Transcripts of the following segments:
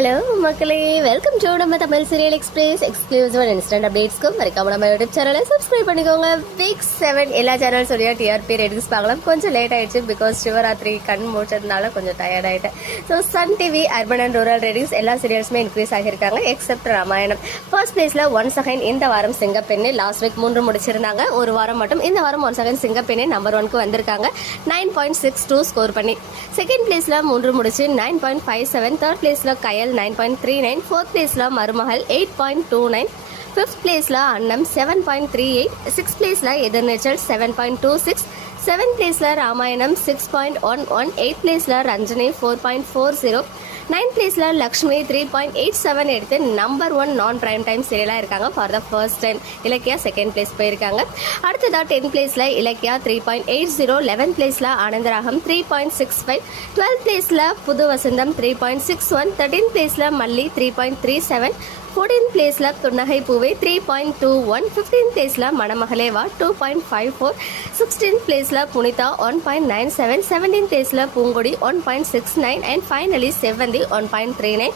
Hello மக்களே, welcome to நம்ம Tamil serial express exclusive and instant அப்டேட்ஸ்க்கும் மறக்காம நம்ம யூடியூப் சேனலை சப்ஸ்கிரைப் பண்ணிக்கோங்க. வீக் 7 எல்லா சேனல் சொல்லியா டிஆர்பி ரேட்டிங்ஸ் பார்க்கலாம். கொஞ்சம் லேட் ஆயிடுச்சு பிகாஸ் சிவராத்திரி கண் மூச்சதுனால கொஞ்சம் டயர்ட் ஆயிட்டேன். So Sun TV urban and rural ratings எல்லா சீரியல்ஸுமே இன்க்ரீஸ் ஆகியிருக்காங்க எக்ஸப்ட் ராமாயணம். ஃபர்ஸ்ட் பிளேஸ்ல ஒன் செகண்ட் இந்த வாரம் சிங்கப்பெண்ணே, லாஸ்ட் வீக் 3 முடிச்சிருந்தாங்க. ஒரு வாரம் மட்டும் இந்த வாரம் ஒன் செகண்ட் சிங்கப்பெண்ணே நம்பர் 1க்கு வந்திருக்காங்க 9.62 ஸ்கோர் பண்ணி. செகண்ட் பிளேஸ்ல 3 முடிச்சு 9.57. தேர்ட் பிளேஸ்ல கயல் 9.39. ஃபோர்த் பிளேஸ்ல மருமகள் 8.29. ஃபிஃப்த் பிளேஸ்ல அன்னம் 7.38. சிக்ஸ்த் பிளேஸ்ல எதிர்நீச்சல் 7.26. செவன்த் பிளேஸ்ல ராமாயணம் 6.11. எயித் பிளேஸ்ல ரஞ்சனி 4.40. நைன்த் பிளேஸ்ல லக்ஷ்மி 3.87 எடுத்து நம்பர் 1 நான் பிரைம் டைம் சீரியலா இருக்காங்க. For the first time Ilakkiya second place போயிருக்காங்க. அடுத்ததா 10th பிளேஸ்ல இலக்கியா 3.80. 11th பிளேஸ்ல ஆனந்தராகம் 3.65. 12th பிளேஸ்ல புது வசந்தம் 3.61. 13th பிளேஸ்ல மல்லி 3.37. 14th பிளேஸ்ல துன்னகை பூவே 3.21. 15th பிளேஸ்ல மணமகளேவா 2.54. 16th பிளேஸ்ல புனிதா 1.97. 17th பிளேஸ்ல பூங்கொடி 1.69. அண்ட் ஃபைனலி செவ்வந்தி 1.39.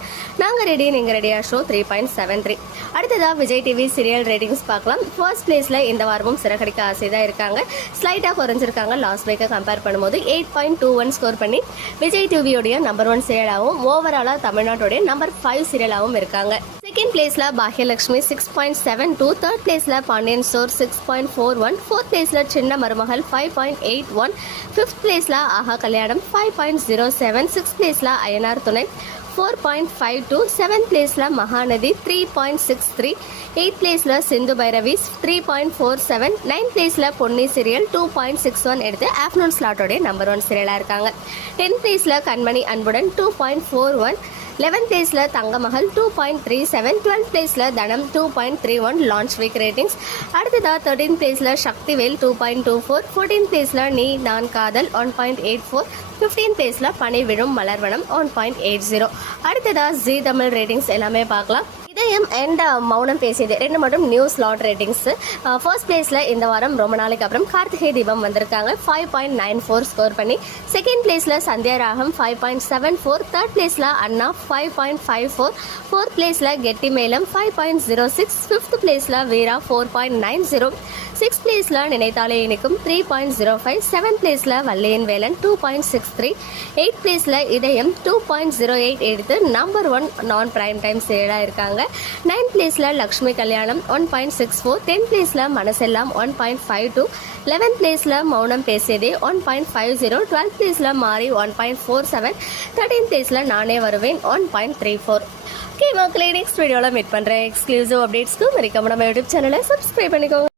நாங்க ரெடி நீங்க ரெடியா ஷோ 3.73. அடுத்ததா விஜய் டிவி சீரியல் ரேட்டிங்ஸ் பார்க்கலாம். ஃபர்ஸ்ட் பிளேஸ்ல இந்த வாரமும் சிறகடிக்க ஆசைதான் இருக்காங்க. ஸ்லைட்டா குறைஞ்சிருக்காங்க. லாஸ்ட் வீக்கை கம்பேர் பண்ணும்போது 8.21 ஸ்கோர் பண்ணி விஜய் டிவியோடைய நம்பர் 1 சீரியலாகவும் ஓவராலா தமிழ்நாட்டுடைய நம்பர் 5 சீரியலாகவும் இருக்காங்க. செகண்ட் பிளேஸ்ல பாக்யலட்சுமி 6.72. தேர்ட் பிளேஸ்ல பாண்டியன் ஸ்டோர் 6.41. ஃபோர்த் பிளேஸ்ல சின்ன மருமகள் 5.81. ஃபிஃப்த் பிளேஸ்ல ஆஹா கல்யாணம் 5.07. சிக்ஸ்த் பிளேஸ்ல அயனார் துணை 4.52. செவன்த் பிளேஸ்ல மகாநதி 3.63. எயித் பிளேஸ்ல சிந்து பைரவி 3.47. நைன்த் பிளேஸ்ல பொன்னி சீரியல் 2.61 எடுத்து ஆஃப்டர்நூன் ஸ்லாட்டோட நம்பர் 1 சீரியலா இருக்காங்க. 10th பிளேஸ்ல கண்மணி அன்புடன் 2.41. 11th பிளேஸ்ல தங்கமகள் 2.37. 12th பிளேஸ்ல தனம் 2.31 லான்ச் வீக் ரேட்டிங்ஸ். அடுத்ததா 13th பிளேஸ்ல சக்திவேல் 2.24. 14th பிளேஸ்ல நீ நான் காதல் 1.84. 15th பிளேஸ்ல பனி விழும் மலர்வனம் 1.80. அடுத்ததா ஜி தமிழ் ரேட்டிங்ஸ் எல்லாமே பார்க்கலாம். இதயம் அண்ட் மௌனம் பேசியது 2 மட்டும் நியூ ஸ்லாட் ரேட்டிங்ஸ். ஃபர்ஸ்ட் பிளேஸ்ல இந்த வாரம் ரொம்ப நாளைக்கு அப்புறம் கார்த்திகை தீபம் வந்திருக்காங்க 5.94 ஸ்கோர் பண்ணி. செகண்ட் பிளேஸ்ல சந்தியா ராகம் 5.74. தேர்ட் பிளேஸ்ல அண்ணா 5.54. ஃபோர்த் பிளேஸ்ல கெட்டி மேலம் 5.06. ஃபிஃப்த் பிளேஸ்ல வீரா 4.90. சிக்ஸ்த் பிளேஸ்ல நினைத்தாலே இனிக்கும் 3.05. செவன்த் பிளேஸ்ல வல்லையன் வேலன் 2.63. எயித் பிளேஸ்ல இதயம் 2.08 எடுத்து நம்பர் 1 நான் பிரைம் டைம் சீரியலா இருக்காங்க. 9th பிளேஸ்ல லக்ஷ்மி கல்யாணம் 1.64. 10th பிளேஸ்ல மனசெல்லாம் 1.52. 11th பிளேஸ்ல மௌனம் பேசியதே 1.50. 12th பிளேஸ்ல மாறி 1.47. 13th பிளேஸ்ல நானே வருவேன் 1.34. ஓகே மக்களே, நெக்ஸ்ட் வீடியோல மீட் பண்றேன். எக்ஸ்க்ளூசிவ் அப்டேட்ஸ்க்கு மறக்காம நம்ம யூடியூப் சேனலை சப்ஸ்கிரைப் பண்ணிக்கோங்க.